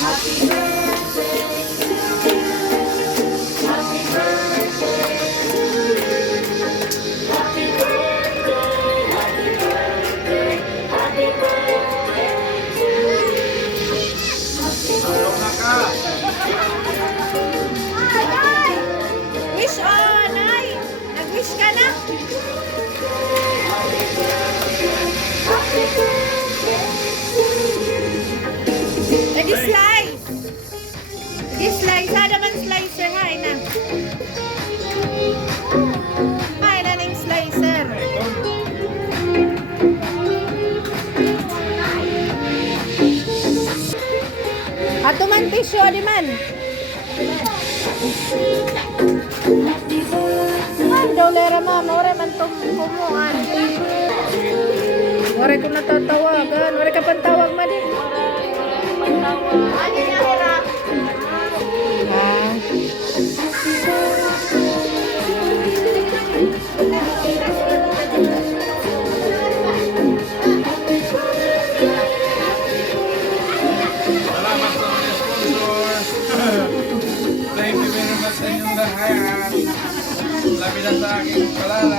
Wish on, ay! Nag-wish ka na? Nag-slice! Nag-slice! Ada man slicer, hay na. Hay na ning slicer. Ato man tissue, di man. Daw lera mama, ore man tumuan. Ore ko natatawagan, ore ka pantawag man din. Salamat sa mga sponsor. Thank you very much sa inyong lahat. Labi na sa aking palala.